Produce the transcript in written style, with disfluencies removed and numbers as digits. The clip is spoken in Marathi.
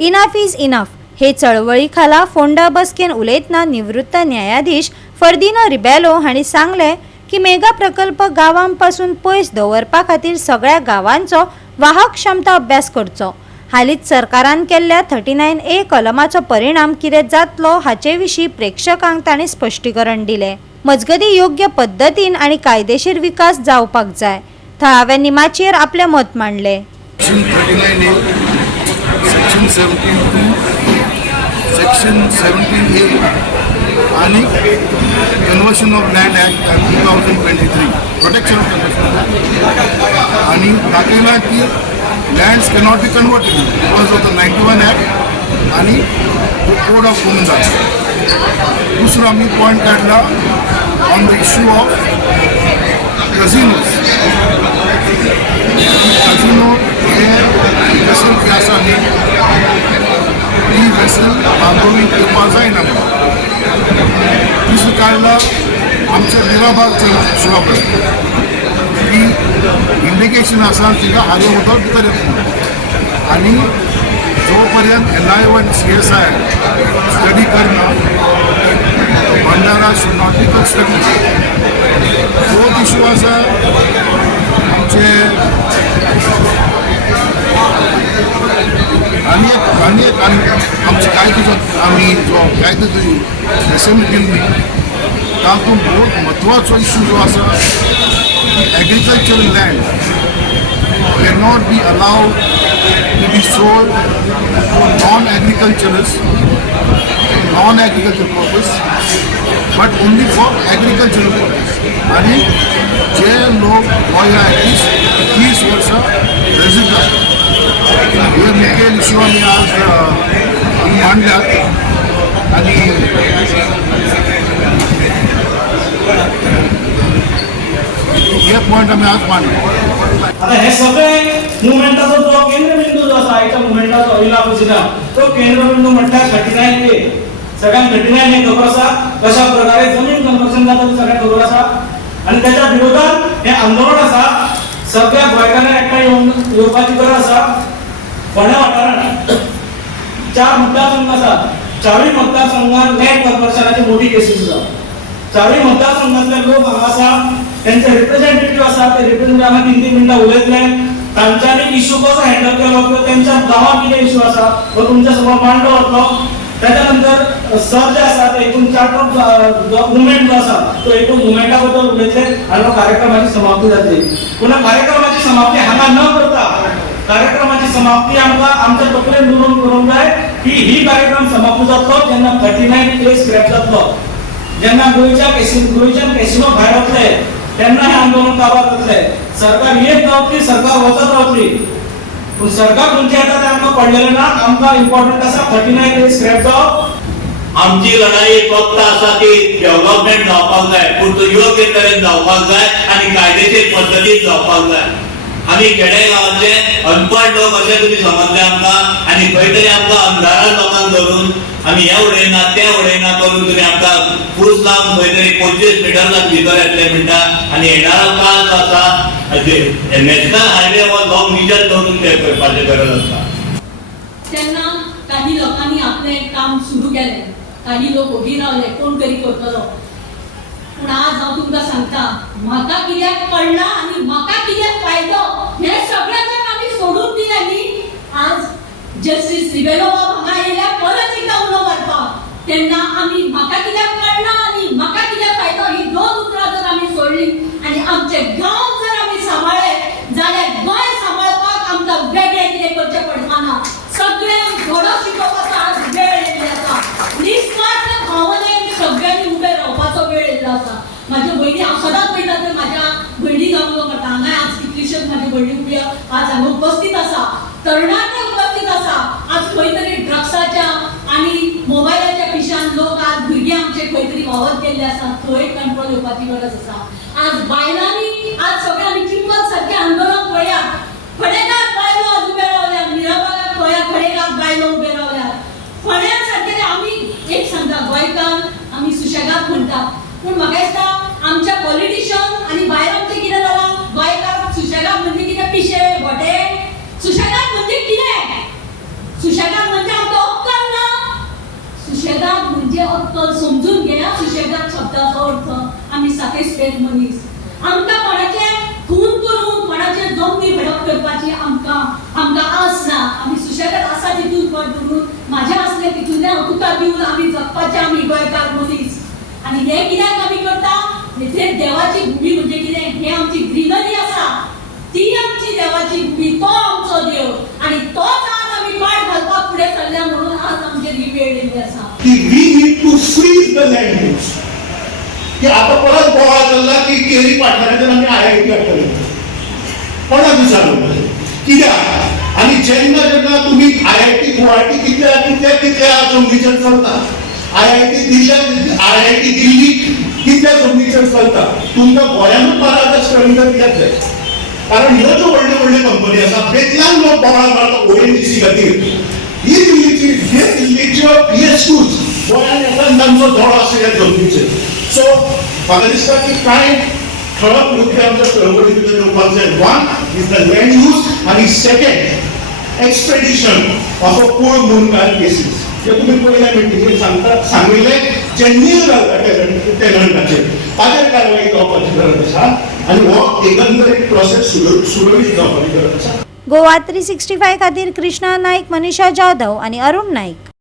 इनाफ इज इनाफ हे चळवळी खाला फोंडा बसकेन उलयतना निवृत्त न्यायाधीश फर्दिनो रिबेलो हांणी सांगले की मेगा प्रकल्प गांवांपासून पयस दवरपा खातीर सगळ्या गांवांचो वाहक क्षमता अभ्यास करचो। हालींच सरकारान केल्ल्या 39A कलमाचो परिणाम कितें जातलो हाचे विशीं प्रेक्षकांक तांणी स्पश्टीकरण दिलें। मजगती योग्य पद्दतीन आनी कायदेशीर विकास जावपाक जाय। थळाव्या निमाचेर आपलें मत मांडलें। Section 17A आणि conversion of land act 2023 protection of conversion आणि दाखवला की lands cannot be converted because of the 91 act आणि कोड ऑफ वुमन्स ॲक्ट। दुसरा मी पॉईंट काढला on the issue of कझिनोज। Casino हे वेसल जे आसा न्ही ती वेसल बांदोवी करपा जायना म्हणून दुसरें काडला आमच्या निराबागच्या इशूआक की इंडिकेशन आसा तिका हालो उदक भितर येता आनी जो पर्यंत NIO आनी CSI स्टडी करना Bhandara should not be constructed. तो इशू आसा आमचे आनी एक आमचे कायदो आमी जो कायदो असेंब्ली केल्ली तातूंत बहुत म्हत्वाचो इशू जो आसा agricultural land cannot be allowed to be sold for non-agricultural purpose but only for agricultural purpose। आणि जे लोक गोंया ॲटलिस्ट 30 वर्सां रेजिडेंट आसतात हे मुखेल इश्यू आमी आज मांडल्यात आणि हे पॉईंट आमी आज मांडले। आता हे सगळे मुवमेंटाचो जो केंद्रबिंदू जो आसा आयच्या मुवमेंटाचो इलाफुजीना तो केंद्रबिंदू म्हटल्यार 39A सगळ्यांक 39A खबर आसा कशा प्रकारे जमीन कन्वर्शन जाता ते सगळ्यांक खबर आसा आणि त्याच्या विरोधात हे आंदोलन आसा सगळ्या गोंयकारांक एकठांय येवपाची गरज आसा। फोंड्या वाठारांत 4 मतदारसंघ आसात। 4 मतदारसंघात लँड कन्वर्शनाची मोठी केसीस आसा। 4 मतदारसंघातले लोक हांगा आसा त्यांचे रिप्रेझेंटेटिव्ह आसा ते रिप्रेझेंटेटिव्हांना 3-3 मिनिटां उलयतले तांच्यांनी इशू कसो हँडल केलो किंवा त्यांच्या गांवांत कितें इशू आसा तो तुमच्या समोर मांडलो वतलो। त्याच्यानंतर सर जे आसा ते एकूण चार्ट ऑफ मुवमेंट जो आसा तो एकूण मुवमेंटा बद्दल उलयतले आनी कार्यक्रमाची समाप्ती जातली। पूण कार्यक्रमाची समाप्ती हांगा न करता कार्यक्रमाची समाप्ती आमकां आमच्या तकलेन दवरून करूंक जाय की ही कार्यक्रम समाप्त जातलो जेन्ना 39A स्क्रॅप जातलो। जेन्ना गोंयच्यान कॅसिनो भायर वतले तेन्ना हे आंदोलन काबार जातले। सरकार येत रावतली सरकार वचत रावतली पूण सरकार खंयचे येता ते आमकां पडलेलें ना। आमकां इम्पॉर्टंट आसा 39A स्क्रॅप जावप। आमची लढाई फक्त आसा ती डेव्हलपमेंट जावपाक जाय पूण तो योग्य तरेन जावपाक जाय आनी कायदेशीर पद्दतीन जावपाक जाय। आमी खेडेगांवांतले अनपड लोक अशें तुमी समजले आमकां आनी खंय तरी आमकां अंधारा लोकांक धरून आमी हे उडयना ते उडयना करून तुमी आमकां फूस लावन खंय तरी 25 मिटरांक भितर येतले म्हणटा आनी येणारो काळ जो आसा नॅशनल हायवे हो लॉंग रिजन धरून ते करपाची गरज आसा। तेन्ना काही लोकांनी आपलें काम सुरू केलें काही लोक उबी रावले कोण तरी करतलो पूण आज हांव तुमकां सांगता म्हाका कित्याक पडला आनी म्हाका कित्याक फायदो हे सगळे जण आमी सोडून दिले न्ही। आज जस्टिस रिबेलो बाब हांगा येयल्या परत एकदा उलो मारपाक तेन्ना आमी म्हाका कित्याक पडला आनी म्हाका कित्याक फायदो ही 2 उतरां जर आमी सोडली आनी आमचे गांव जर आमी सांबाळले जाल्यार गोंय सांबाळपाक आमकां वेगळें कितें करचें पडपाना। सगळ्यांक घोडो शिकोवपाचो आज वेळ येयल्लो आसा। निस्वार्थ भावनेन सगळ्यांनी उबे रावपाचो वेळ येयल्लो आसा। म्हाज्या भयणी हांव सदांच पळयता ते म्हाज्या भयणीक हांव उलो करता हांगा आज कितल्योश्योच म्हाज्यो भयणी उब्यो आज हांगा उपस्थित आसा तरणाटे उपस्थित आसा। आज खंय तरी ड्रग्साच्या आनी मोबायलाच्या पिशान लोक आज भुरगे आमचे खंय तरी वावत गेल्ले आसा थंय कंट्रोल येवपाची गरज आसा। आज बायलांनी आज सगळे आमी चिंबल सारकें आंदोलन पळया खडेकार बायलो आज उबे रावल्या मिराबागाक पळया खडेकार बायलो उबे रावल्या फोंड्या सारकेले आमी एक सांगता गोंयकार आमी सुशेगाद म्हणटा पूण म्हाका दिसता आमच्या पॉलिटिशियन आनी भायर आमचें कितें जालां गोंयकार सुशेगाद म्हणजे कितें पिशे गोटे सुशेगाद म्हणजे कितें सुशेगाद म्हणजे आमचे अक्कल समजून घेया सुशेगाद शब्दाचो अर्थ आमी सॅटिस्फायड मनीस आमकां कोणाचे खून करून कोणाचे जमनी भडक करपाची आमकां आस ना आमी सुशेगाद आसा तितून पण करून म्हाज्या असले तितून हांव तुका दिवन आमी जगपाचे आमी गोंयकार मनीस आनी हे कित्याक आमी करता हे देवाची भुमी म्हणजे कितें हे आमची ग्रीनरी आसा ती आमची देवाची भुमी तो आमचो देव आणि तोच आज आमी पाड घालपाक फुडें सरल्या म्हणून आज आमचेर ही वेळ येयल्ली आसा की we need to freeze the land use की आता परत बोवाळ जाल्ला की केरी पाटणाऱ्याच्यान आमी IIT हाडटले कोणाक विचारलें कित्याक आनी जेन्ना जेन्ना तुमी IIT गुवाहाटी कितल्या जमनीचेर चलता IIT दिल्ली कितल्या जमनीचेर चलता तुमकां गोंयांतूच 12,000 स्क्वेअर मिटर कित्याक जाय कारण ह्यो ज्यो व्हडल्यो व्हडल्यो कंपनी आसा बेतल्यान लोक बोवाळ मारता ONGC खातीर ही दिल्लीच्यो PS2s गोंयांत येतात तांचो दोळो आसा ह्या जमनीचेर सो म्हाका दिसता की कांय ठळक मुद्दे आमच्या चळवळी भितर येवपाक जाय one is the land use आनी second expedition of a coal मुनकार केसीस जे तुमी पयल्या मिटिंगेर सांगिल्लें जे नील घालता टॅनंटाचेर ताचेर कारवाई जावपाची गरज आसा आनी हो एकंदरीत प्रोसेस सुरळीत जावपाची गरज आसा गोवा 365 खातीर कृष्णा नाईक, मनीषा जाधव आणि अरुण नाईक.